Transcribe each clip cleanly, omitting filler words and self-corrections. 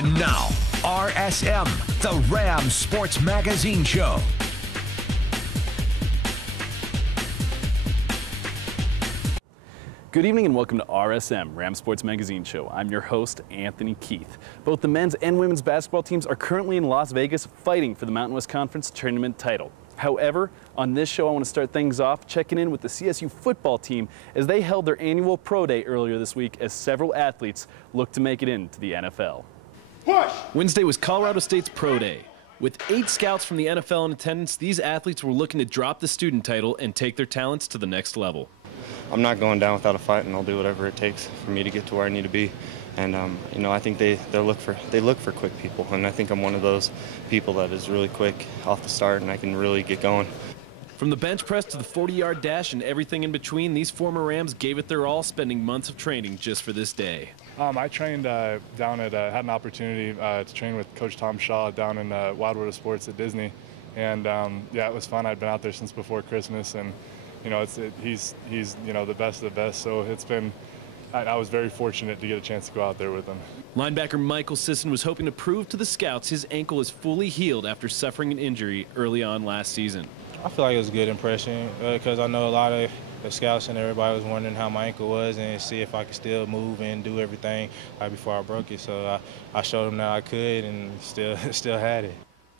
And now, RSM, the Rams Sports Magazine Show. Good evening and welcome to RSM, Rams Sports Magazine Show. I'm your host, Anthony Keith. Both the men's and women's basketball teams are currently in Las Vegas fighting for the Mountain West Conference tournament title. However, on this show I want to start things off checking in with the CSU football team as they held their annual pro day earlier this week as several athletes look to make it into the NFL. Push! Wednesday was Colorado State's pro day. With 8 scouts from the NFL in attendance, these athletes were looking to drop the student title and take their talents to the next level. I'm not going down without a fight, and I'll do whatever it takes for me to get to where I need to be. And I think they look for quick people, and I think I'm one of those people that is really quick off the start, and I can really get going. From the bench press to the 40-yard dash and everything in between, these former Rams gave it their all, spending months of training just for this day. I trained down at had an opportunity to train with Coach Tom Shaw down in Wild World of Sports at Disney, and yeah, it was fun. I'd been out there since before Christmas, and he's the best of the best. So it's been. I was very fortunate to get a chance to go out there with him. Linebacker Michael Sisson was hoping to prove to the scouts his ankle is fully healed after suffering an injury early on last season. I feel like it was a good impression because I know a lot of the scouts and everybody was wondering how my ankle was and see if I could still move and do everything before I broke it. So I showed them that I could and still had it.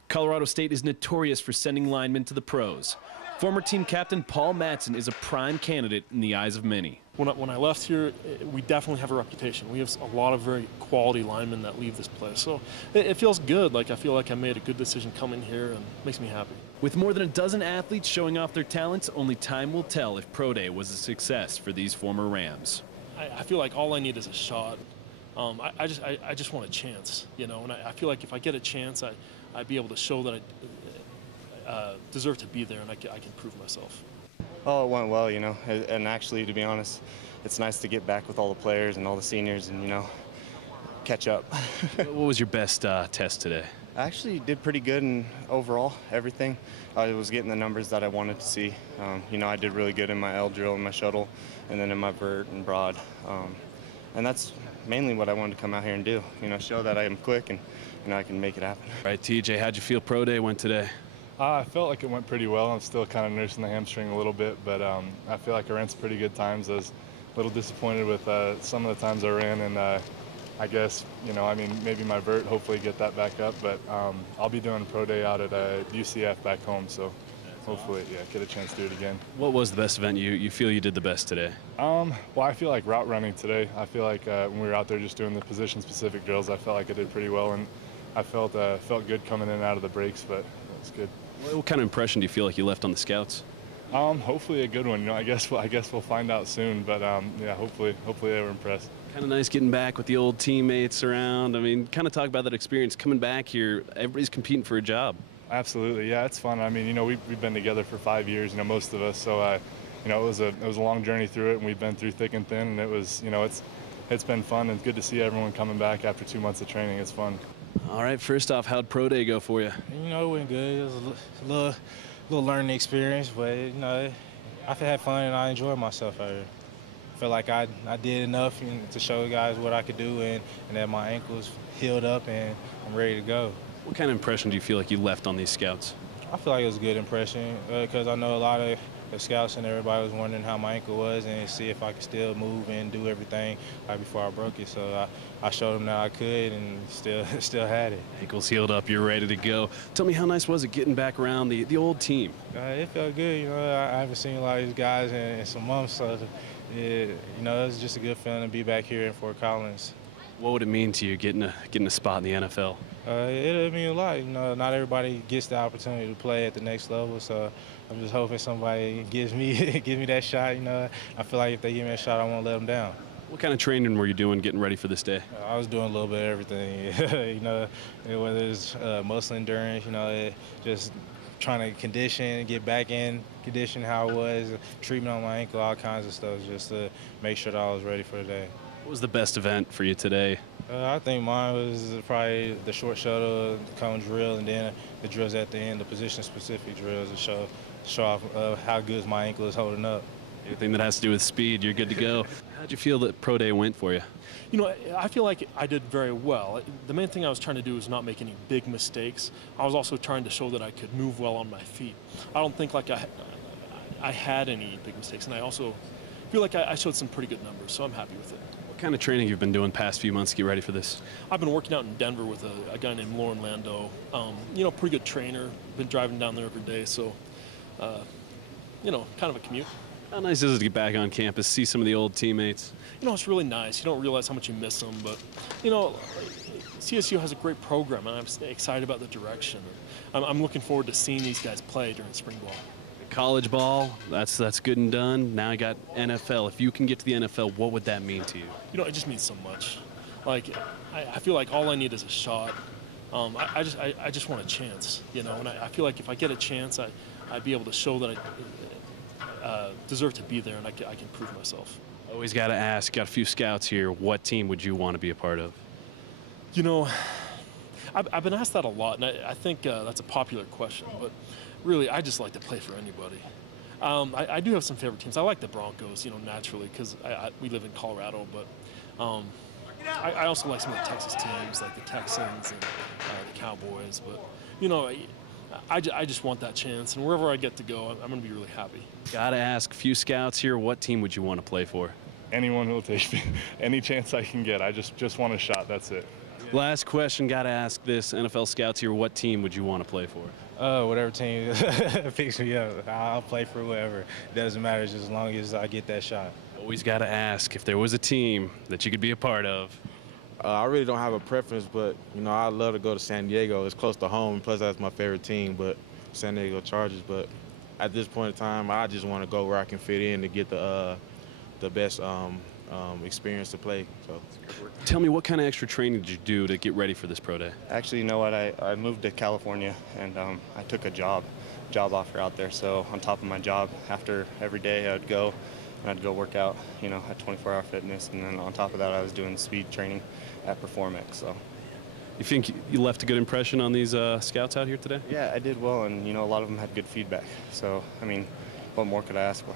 Colorado State is notorious for sending linemen to the pros. Former team captain Paul Mattson is a prime candidate in the eyes of many. When I left here, we definitely have a reputation. We have a lot of very quality linemen that leave this place. So it feels good. Like I feel like I made a good decision coming here, and it makes me happy. With more than a dozen athletes showing off their talents, only time will tell if Pro Day was a success for these former Rams. I feel like all I need is a shot. I just want a chance, and I feel like if I get a chance, I'd be able to show that I deserve to be there, and I can prove myself. Oh, it went well, and actually, to be honest, it's nice to get back with all the players and all the seniors and, catch up. What was your best test today? I actually did pretty good in overall everything. I was getting the numbers that I wanted to see. I did really good in my L drill and my shuttle, and then in my vert and broad. And that's mainly what I wanted to come out here and do, show that I am quick and, I can make it happen. All right, TJ, how'd you feel Pro Day went today? I felt like it went pretty well. I'm still kind of nursing the hamstring a little bit, but I feel like I ran some pretty good times. I was a little disappointed with some of the times I ran, and I guess, maybe my vert, hopefully get that back up, but I'll be doing Pro Day out at UCF back home, so hopefully, get a chance to do it again. What was the best event you feel you did the best today? Well, I feel like route running today. I feel like when we were out there just doing the position-specific drills, I felt like I did pretty well, and I felt good coming in and out of the breaks, but it was good. What kind of impression do you feel like you left on the scouts? Hopefully a good one. I guess we'll find out soon. But yeah, hopefully they were impressed. Kind of nice getting back with the old teammates around. I mean, kind of talk about that experience coming back here. Everybody's competing for a job. Absolutely, yeah, it's fun. I mean, we've been together for 5 years. most of us. So it was a long journey through it, and we've been through thick and thin. And it was, it's been fun and good to see everyone coming back after 2 months of training. It's fun. All right, first off, how'd Pro Day go for you? It went good. It was a little learning experience, but I had fun and I enjoyed myself out here. I felt like I did enough to show guys what I could do and that my ankle's healed up and I'm ready to go. What kind of impression do you feel like you left on these scouts? I feel like it was a good impression because I know a lot of the scouts and everybody was wondering how my ankle was and see if I could still move and do everything before I broke it. So I showed them that I could and still had it. Ankle's healed up, you're ready to go. Tell me, how nice was it getting back around the old team? It felt good. I haven't seen a lot of these guys in some months, so it was just a good feeling to be back here in Fort Collins. What would it mean to you getting a spot in the NFL? It'll mean a lot. Not everybody gets the opportunity to play at the next level, so I'm just hoping somebody gives me that shot. I feel like if they give me a shot, I won't let them down. What kind of training were you doing getting ready for this day? I was doing a little bit of everything. Whether it's muscle endurance, just trying to condition, get back in condition how it was, treatment on my ankle, all kinds of stuff, just to make sure that I was ready for the day. What was the best event for you today? I think mine was probably the short shuttle, the cone drill, and then the drills at the end, the position-specific drills to show off how good my ankle is holding up. Anything that has to do with speed, you're good to go. How'd you feel that Pro Day went for you? You know, I feel like I did very well. The main thing I was trying to do was not make any big mistakes. I was also trying to show that I could move well on my feet. I don't think like I had any big mistakes, and I also feel like I showed some pretty good numbers, so I'm happy with it. What kind of training you've been doing past few months to get ready for this? I've been working out in Denver with a guy named Lauren Lando. You know, pretty good trainer. Been driving down there every day, so, you know, kind of a commute. How nice is it to get back on campus, see some of the old teammates? You know, it's really nice. You don't realize how much you miss them, but, you know, CSU has a great program, and I'm excited about the direction. I'm looking forward to seeing these guys play during spring ball. College ball, that's good and done. Now I got NFL. If you can get to the NFL, what would that mean to you? You know, it just means so much. Like, I feel like all I need is a shot. I just want a chance, you know, and I feel like if I get a chance, I'd be able to show that I deserve to be there, and I can prove myself. Always got to ask, got a few scouts here, what team would you want to be a part of? You know, I've been asked that a lot, and I think that's a popular question, but really, I just like to play for anybody. I do have some favorite teams. I like the Broncos, you know, naturally, because we live in Colorado, but I also like some of the Texas teams, like the Texans and the Cowboys, but, you know, I just want that chance, and wherever I get to go, I'm going to be really happy. Got to ask, few scouts here, what team would you want to play for? Anyone who will take me, any chance I can get. I just want a shot, that's it. Last question, got to ask this, NFL scouts here, what team would you want to play for? Whatever team picks me up, I'll play for whoever. It doesn't matter, just as long as I get that shot. Always got to ask, if there was a team that you could be a part of. I really don't have a preference, but, you know, I'd love to go to San Diego. It's close to home, plus that's my favorite team, but San Diego Chargers. But at this point in time, I just want to go where I can fit in to get the best experience to play. So. Tell me, what kind of extra training did you do to get ready for this Pro Day? Actually, you know what? I moved to California, and I took a job offer out there. So on top of my job, after every day I'd go work out, you know, at 24-hour fitness, and then on top of that I was doing speed training at Performix. So. You think you left a good impression on these scouts out here today? Yeah, I did well, and you know, a lot of them had good feedback. So, I mean, what more could I ask for?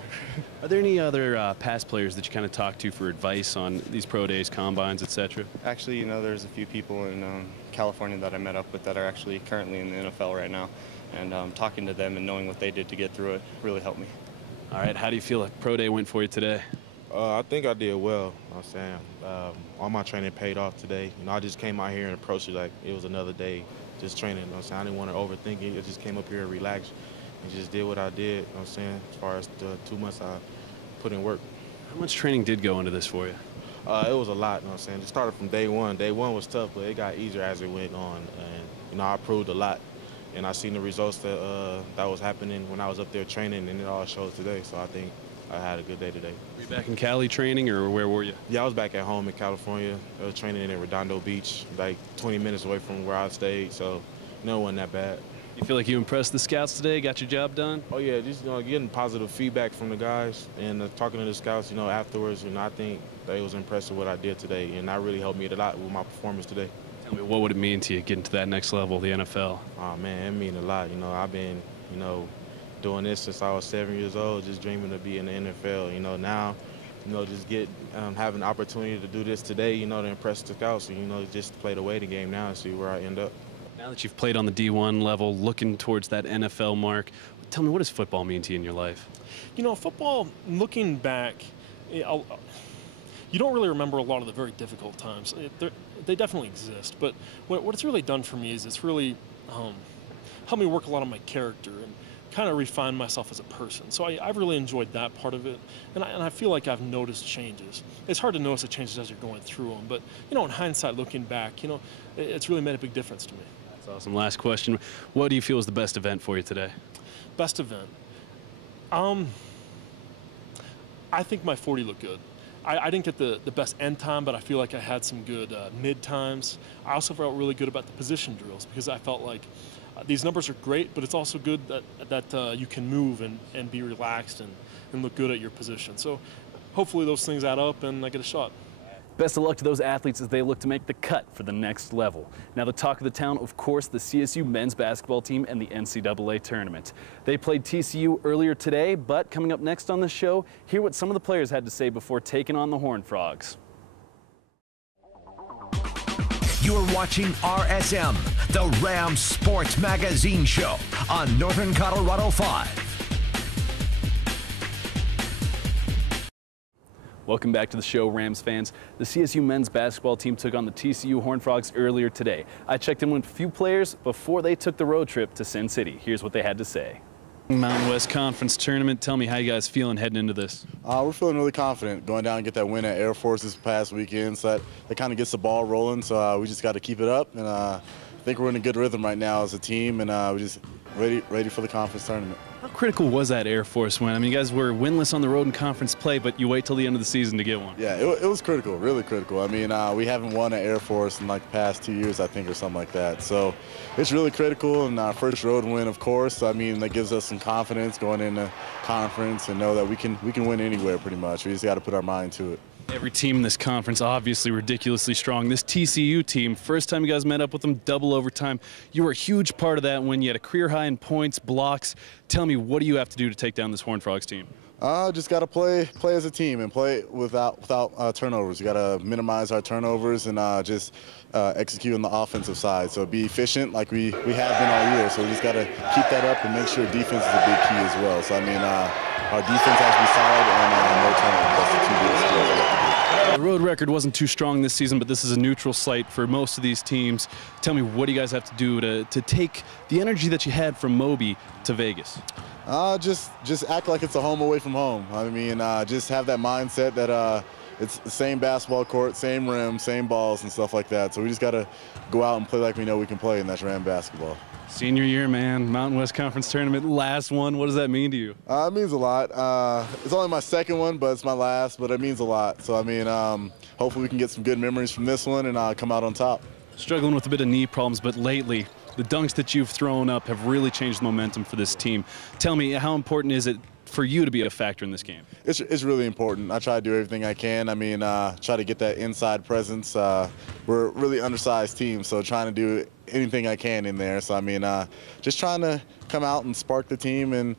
Are there any other past players that you kind of talk to for advice on these pro days, combines, etc.? Actually, you know, there's a few people in California that I met up with that are actually currently in the NFL right now, and talking to them and knowing what they did to get through it really helped me. All right, how do you feel like pro day went for you today? I think I did well. I'm saying all my training paid off today. You know, I just came out here and approached it like it was another day, just training. You know what I'm saying? I didn't want to overthink it. I just came up here and relaxed and just did what I did. You know what I'm saying? As far as the 2 months I put in work. How much training did go into this for you? It was a lot. You know what I'm saying? It started from day one. Day one was tough, but it got easier as it went on. And you know, I improved a lot. And I seen the results that that was happening when I was up there training, and it all shows today. So I think I had a good day today. Were you back in Cali training, or where were you? Yeah, I was back at home in California. I was training in Redondo Beach, like 20 minutes away from where I stayed. So, no, it wasn't that bad. You feel like you impressed the scouts today, got your job done? Oh yeah, just getting positive feedback from the guys and talking to the scouts. Afterwards, I think they was impressed with what I did today, and that really helped me a lot with my performance today. Tell me, what would it mean to you getting to that next level, the NFL? Oh man, it means a lot. I've been, doing this since I was 7 years old, just dreaming to be in the NFL. Now, just having the opportunity to do this today, to impress the scouts, and just play the waiting game now and see where I end up. Now that you've played on the D1 level, looking towards that NFL mark, tell me, what does football mean to you in your life? Football, looking back, you don't really remember a lot of the very difficult times. They definitely exist, but what it's really done for me is it's really helped me work a lot on my character and kind of refine myself as a person. So I've really enjoyed that part of it, and I feel like I've noticed changes. It's hard to notice the changes as you're going through them, but in hindsight, looking back, it's really made a big difference to me. That's awesome. Last question. What do you feel is the best event for you today? Best event? I think my 40 looked good. I didn't get the best end time, but I feel like I had some good mid times. I also felt really good about the position drills because I felt like these numbers are great, but it's also good that you can move and be relaxed and look good at your position. So hopefully those things add up and I get a shot. Best of luck to those athletes as they look to make the cut for the next level. Now the talk of the town, of course, the CSU men's basketball team and the NCAA tournament. They played TCU earlier today, but coming up next on the show, hear what some of the players had to say before taking on the Horned Frogs. You are watching RSM, the Rams Sports Magazine Show on Northern Colorado 5. Welcome back to the show, Rams fans. The CSU men's basketball team took on the TCU Horned Frogs earlier today. I checked in with a few players before they took the road trip to Sin City. Here's what they had to say. Mountain West Conference Tournament. Tell me how you guys feeling heading into this. We're feeling really confident going down and get that win at Air Force this past weekend. So that kind of gets the ball rolling. So we just got to keep it up. And I think we're in a good rhythm right now as a team. And we're just ready for the conference tournament. How critical was that Air Force win? I mean, you guys were winless on the road in conference play, but you wait till the end of the season to get one. Yeah, it was critical, really critical. I mean, we haven't won at Air Force in like the past 2 years, I think, or something like that. So it's really critical, and our first road win, of course. I mean, that gives us some confidence going into conference and know that we can win anywhere pretty much. We just got to put our mind to it. Every team in this conference obviously ridiculously strong. This TCU team, first time you guys met up with them, double overtime. You were a huge part of that win. You had a career high in points, blocks. Tell me, what do you have to do to take down this Horned Frogs team? Just got to play as a team and play without turnovers. You got to minimize our turnovers and just execute on the offensive side. So be efficient like we have been all year. So we just got to keep that up and make sure defense is a big key as well. So I mean, our defense has to be solid and no turnovers. That's the two biggest skills we have to do. The road record wasn't too strong this season, but this is a neutral site for most of these teams. Tell me, what do you guys have to do to take the energy that you had from Moby to Vegas? Just act like it's a home away from home. I mean, just have that mindset that it's the same basketball court, same rim, same balls and stuff like that. So we just got to go out and play like we know we can play, and that's Ram basketball. Senior year, man, Mountain West Conference Tournament, last one. What does that mean to you? It means a lot. It's only my second one, but it's my last, but it means a lot. So, I mean, hopefully we can get some good memories from this one and come out on top. Struggling with a bit of knee problems, but lately, the dunks that you've thrown up have really changed the momentum for this team. Tell me, how important is it for you to be a factor in this game? It's really important. I try to do everything I can. I mean, try to get that inside presence. We're a really undersized team, so trying to do anything I can in there. So, I mean, just trying to come out and spark the team and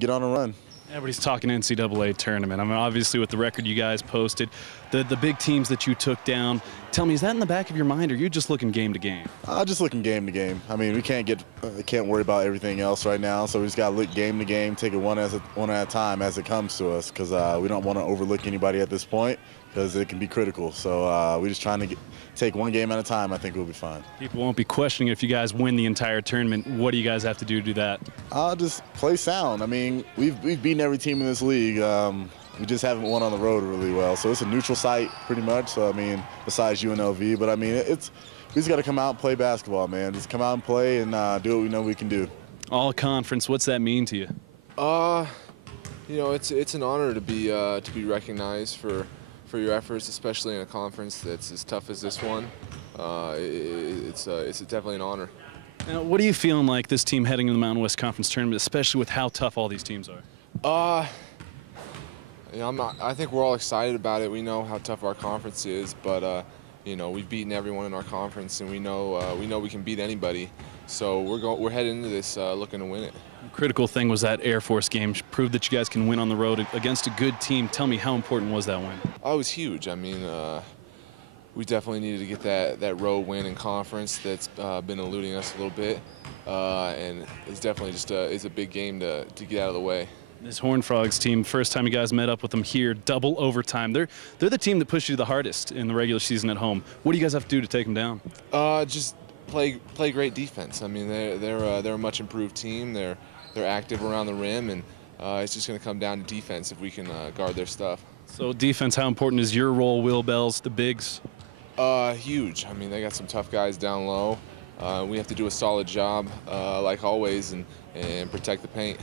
get on a run. Everybody's talking NCAA tournament. I mean, obviously with the record you guys posted, the big teams that you took down. Tell me, is that in the back of your mind, or are you just looking game to game? Just looking game to game. I mean, we can't worry about everything else right now, so we just got to look game to game, take it one at a time as it comes to us, because we don't want to overlook anybody at this point, because it can be critical. So we're just trying to take one game at a time. I think we'll be fine. People won't be questioning if you guys win the entire tournament. What do you guys have to do that? Just play sound. I mean, we've beaten every team in this league. We just haven't won on the road really well. So it's a neutral site pretty much. So, I mean, besides UNLV. But, I mean, we just got to come out and play basketball, man. Just come out and play and do what we know we can do. All conference, what's that mean to you? You know, it's an honor to be recognized for your efforts, especially in a conference that's as tough as this one. It's definitely an honor. Now, what are you feeling like this team heading into the Mountain West Conference Tournament, especially with how tough all these teams are? You know, I think we're all excited about it. We know how tough our conference is, but you know, we've beaten everyone in our conference, and we know we can beat anybody. So we're heading into this looking to win it. The critical thing was that Air Force game. Proved that you guys can win on the road against a good team. Tell me, how important was that win? Oh, it was huge. I mean, we definitely needed to get that road win in conference that's been eluding us a little bit, and it's definitely just it's a big game to get out of the way. This Horned Frogs team, first time you guys met up with them here, double overtime. They're the team that pushed you the hardest in the regular season at home. What do you guys have to do to take them down? Just play great defense. I mean, they're a much improved team. They're active around the rim, and it's just going to come down to defense if we can guard their stuff. So defense, how important is your role, Will Bells, the bigs? Huge. I mean, they got some tough guys down low. We have to do a solid job, like always, and protect the paint.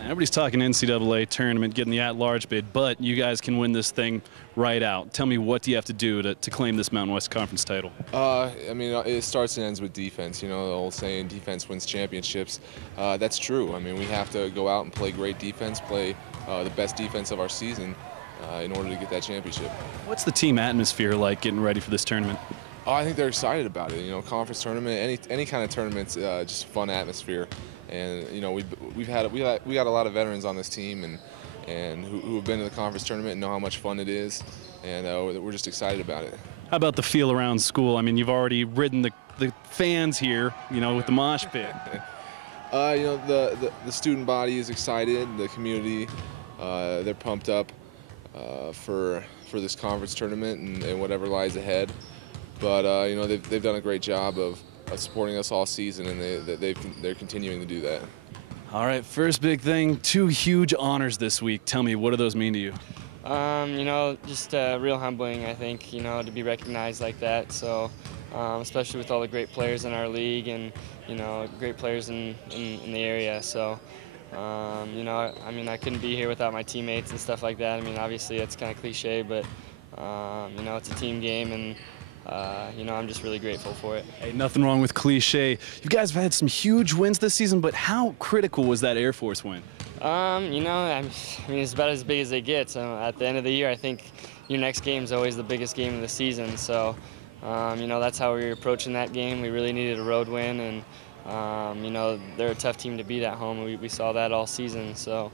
Everybody's talking NCAA tournament, getting the at-large bid, but you guys can win this thing right out. Tell me, what do you have to do to claim this Mountain West Conference title? I mean, it starts and ends with defense. You know, the old saying, defense wins championships. That's true. I mean, we have to go out and play great defense, play the best defense of our season, in order to get that championship. What's the team atmosphere like getting ready for this tournament? Oh, I think they're excited about it. You know, conference tournament, any kind of tournament's just a fun atmosphere. And you know, we got a lot of veterans on this team, and who have been to the conference tournament and know how much fun it is, and we're just excited about it. How about the feel around school? I mean, you've already ridden the fans here, you know, with the mosh pit. You know, the student body is excited. The community, they're pumped up for this conference tournament and whatever lies ahead. But you know, they've done a great job of supporting us all season, and they're continuing to do that. All right, first big thing, 2 huge honors this week. Tell me, what do those mean to you? You know, just real humbling, I think, you know, to be recognized like that. So, especially with all the great players in our league and, you know, great players in the area. So, you know, I mean, I couldn't be here without my teammates and stuff like that. I mean, obviously it's kind of cliche, but, you know, it's a team game, and you know, I'm just really grateful for it. Hey, nothing wrong with cliche. You guys have had some huge wins this season, but how critical was that Air Force win? You know, I mean, it's about as big as it gets. At the end of the year, I think your next game is always the biggest game of the season. So, you know, that's how we were approaching that game. We really needed a road win, and, you know, they're a tough team to beat at home. We saw that all season. So,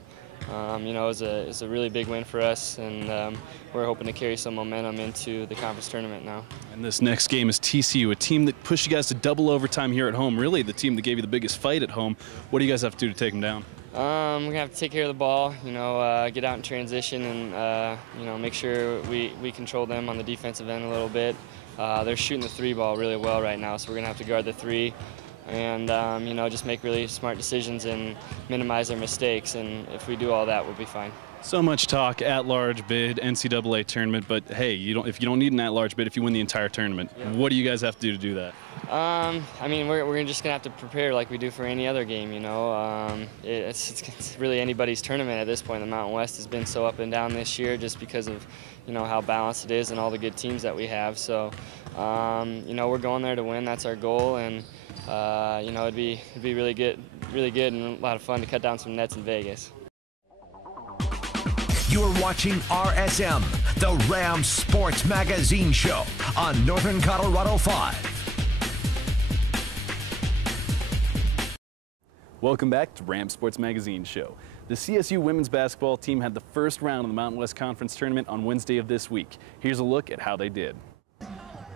you know, it was a really big win for us, and we're hoping to carry some momentum into the conference tournament now. And this next game is TCU, a team that pushed you guys to double overtime here at home, really the team that gave you the biggest fight at home. What do you guys have to do to take them down? We're going to have to take care of the ball, you know, get out in transition and, you know, make sure we control them on the defensive end a little bit. They're shooting the 3 ball really well right now, so we're going to have to guard the 3. And, you know, just make really smart decisions and minimize their mistakes. And if we do all that, we'll be fine. So much talk, at-large bid, NCAA tournament, but hey, if you don't need an at-large bid if you win the entire tournament. Yeah. What do you guys have to do to do that? I mean, we're just going to have to prepare like we do for any other game, you know. It's really anybody's tournament at this point. The Mountain West has been so up and down this year just because of, you know, how balanced it is and all the good teams that we have. So, you know, we're going there to win. That's our goal, and you know, it'd be really good and a lot of fun to cut down some nets in Vegas. You are watching RSM, the Rams Sports Magazine Show on Northern Colorado 5. Welcome back to Rams Sports Magazine Show. The CSU women's basketball team had the first round of the Mountain West Conference tournament on Wednesday of this week. Here's a look at how they did.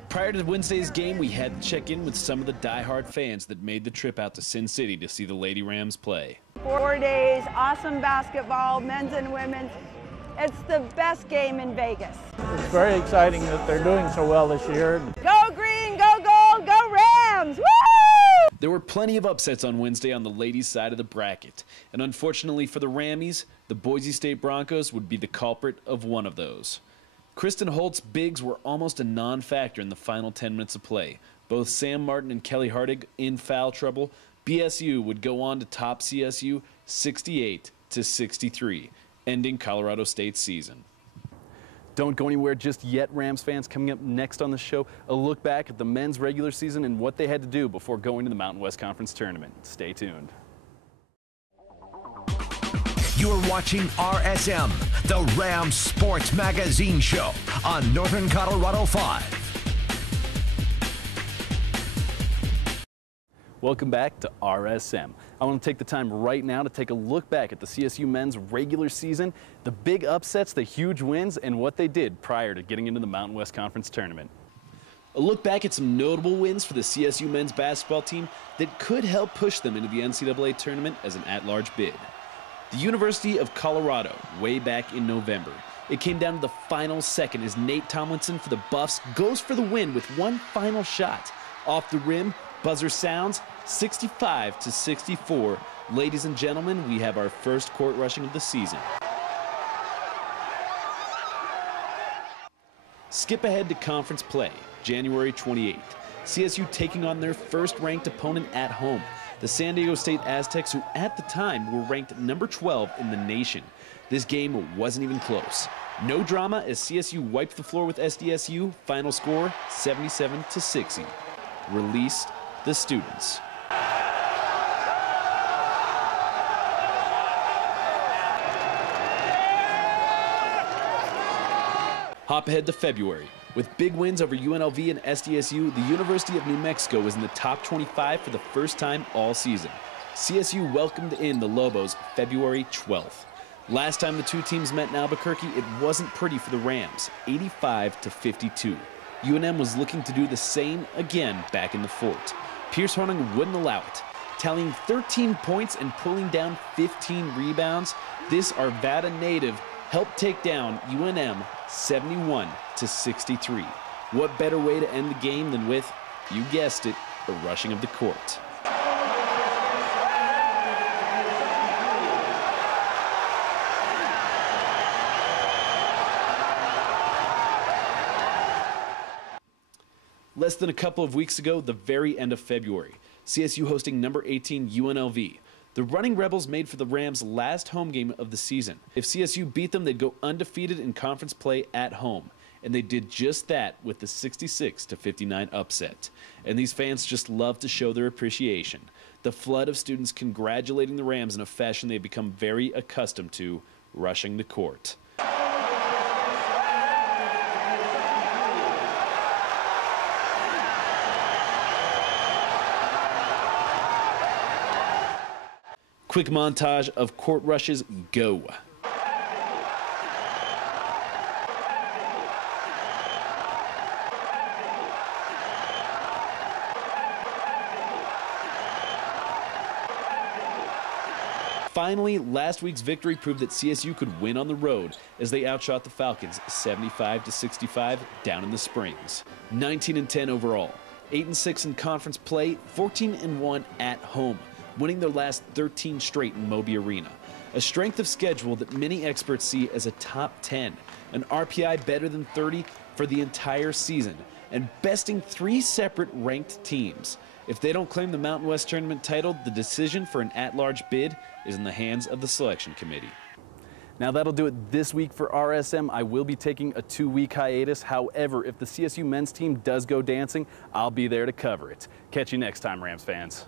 Prior to Wednesday's game, we had to check in with some of the diehard fans that made the trip out to Sin City to see the Lady Rams play. 4 days, awesome basketball, men's and women's. It's the best game in Vegas. It's very exciting that they're doing so well this year. Go green, go gold, go Rams! Woo! There were plenty of upsets on Wednesday on the ladies' side of the bracket, and unfortunately for the Rammies, the Boise State Broncos would be the culprit of one of those. Kristen Holt's bigs were almost a non-factor in the final 10 minutes of play. Both Sam Martin and Kelly Hartig in foul trouble. BSU would go on to top CSU 68-63, ending Colorado State's season. Don't go anywhere just yet, Rams fans. Coming up next on the show, a look back at the men's regular season and what they had to do before going to the Mountain West Conference tournament. Stay tuned. You are watching RSM, the Rams Sports Magazine Show on Northern Colorado 5. Welcome back to RSM. I want to take the time right now to take a look back at the CSU men's regular season, the big upsets, the huge wins, and what they did prior to getting into the Mountain West Conference tournament. A look back at some notable wins for the CSU men's basketball team that could help push them into the NCAA tournament as an at-large bid. The University of Colorado, way back in November. It came down to the final second as Nate Tomlinson for the Buffs goes for the win with one final shot. Off the rim, buzzer sounds, 65-64. Ladies and gentlemen, we have our first court rushing of the season. Skip ahead to conference play, January 28th. CSU taking on their first-ranked opponent at home, the San Diego State Aztecs, who at the time were ranked number 12 in the nation. This game wasn't even close. No drama as CSU wiped the floor with SDSU. Final score, 77-60. Released the students. Hop ahead to February. With big wins over UNLV and SDSU, the University of New Mexico is in the top 25 for the first time all season. CSU welcomed in the Lobos February 12th. Last time the two teams met in Albuquerque, it wasn't pretty for the Rams, 85-52. UNM was looking to do the same again back in the fort. Pierce Hornung wouldn't allow it. Tallying 13 points and pulling down 15 rebounds, this Arvada native helped take down UNM 71-63. What better way to end the game than with, you guessed it, the rushing of the court. Less than a couple of weeks ago, the very end of February, CSU hosting number 18 UNLV. The Running Rebels made for the Rams' last home game of the season. If CSU beat them, they'd go undefeated in conference play at home. And they did just that with the 66-59 upset. And these fans just love to show their appreciation. The flood of students congratulating the Rams in a fashion they've become very accustomed to, rushing the court. Quick montage of court rushes, go. Finally, last week's victory proved that CSU could win on the road as they outshot the Falcons 75-65 down in the Springs. 19-10 overall, 8-6 in conference play, 14-1 at home, winning their last 13 straight in Moby Arena. A strength of schedule that many experts see as a top 10, an RPI better than 30 for the entire season, and besting 3 separate ranked teams. If they don't claim the Mountain West Tournament title, the decision for an at-large bid is in the hands of the selection committee. Now that'll do it this week for RSM. I will be taking a 2-week hiatus. However, if the CSU men's team does go dancing, I'll be there to cover it. Catch you next time, Rams fans.